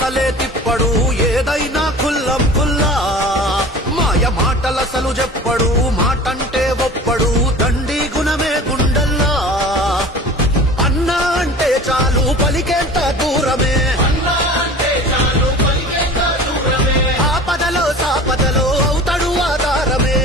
మడమసలే తిప్పడు ఏదైనా కుల్లం కుల్లా మాయ మాటలసలు చెప్పడు మాటంటే ఒప్పడు దండి గుణమే గుండల్లా అన్నా అంటే చాలు పలికేంత దూరమే ఆపదలో సాపదలో అవుతాడు ఆధారమే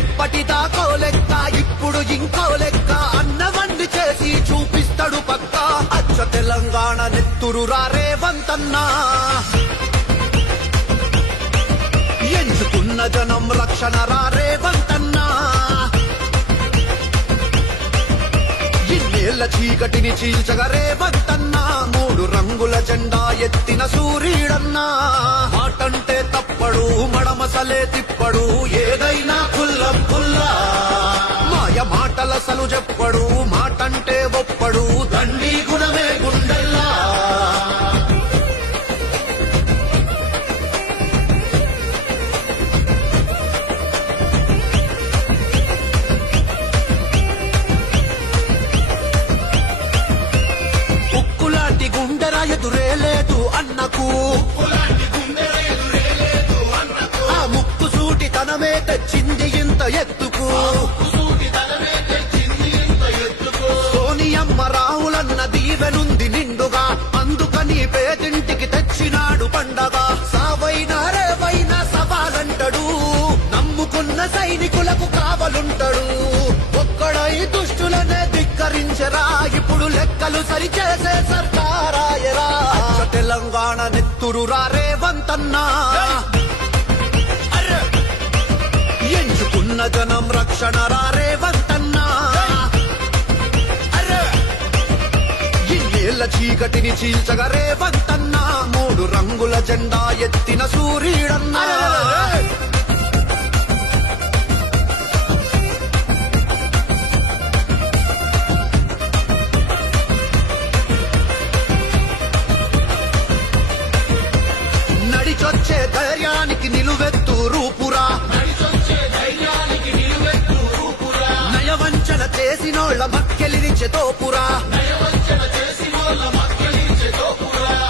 ఇప్పటిదాకో లెక్క ఇప్పుడు ఇంకో లెక్క అన్నవన్నీ చేసి చూపిస్తాడు పక్క అచ్చ తెలంగాణ నెత్తురు రేవంతన్నా ఎంచుకున్న జనం రక్షణ రేవంతన్నా ఇన్నేళ్ల చీకటిని చీల్చగా రేవంతన్నా 3 రంగుల జెండా ఎత్తిన సూర్యుడన్నా మాటంటే తప్పడు మడమసలే తిప్పడు ఏదైనా కుల్లం కుల్లా మాయ మాటలసలు చెప్పడు మాటంటే ఒప్పడు దండి గుణమే గుండెల్లా ఉక్కులాంటి గుండెర ఎదురే లేదు అన్నకు ఆ ముక్కు సూటి తనమే తెచ్చింది ఇంత ఎత్తుకు సోనియమ్మ రాహులన్న దీవెనుంది నిండుగా అందుకని పేదింటికి తెచ్చినాడు పండగ సావైనా రేవైనా సవాలంటాడు నమ్ముకున్న సైనికులకు కావలుంటాడు ఒక్కడై దుష్టులనే ధిక్కరించరా ఇప్పుడు లెక్కలు సరిచేసే సర్కారాయరా తెలంగాణ నెత్తురు రేవంతన్నా ఎంచుకున్న జనం రక్షణ రేవంతన్నా ఇన్నేళ్ల చీకటిని చీల్చగా రేవంతన్నా 3 రంగుల జెండా ఎత్తిన సూర్యుడన్నా నడిచొచ్చే ధైర్యానికి నిలువెత్తు రూపురా నయవంచన చేసినోళ్ల మక్కెలిరిచే తోపురా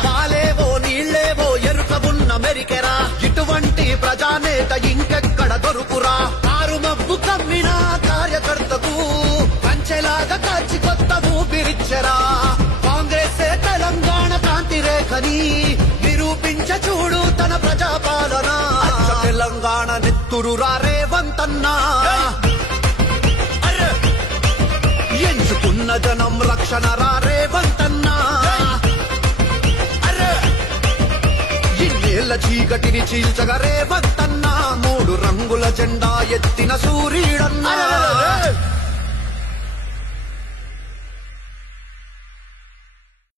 పాలేవో నీళ్లేవో ఎరుకబున్న మెరికెరా ఇటువంటి ప్రజానేత ఇంకెక్కడ దొరుకురా కారు మబ్బు కమ్మిన కార్యకర్తకు పంచెలాగా కాచి కొత్త ఊపిరిచ్చరా కాంగ్రెసే తెలంగాణ కాంతి రేఖని నిరూపించ చూడు తన ప్రజాపాలన తెలంగాణ నెత్తురు రేవంతన్నా ఎంచుకున్న జనం రక్షణ రేవంతన్నా ఇన్నేళ్ల చీకటిని చీల్చగా రేవంతన్నా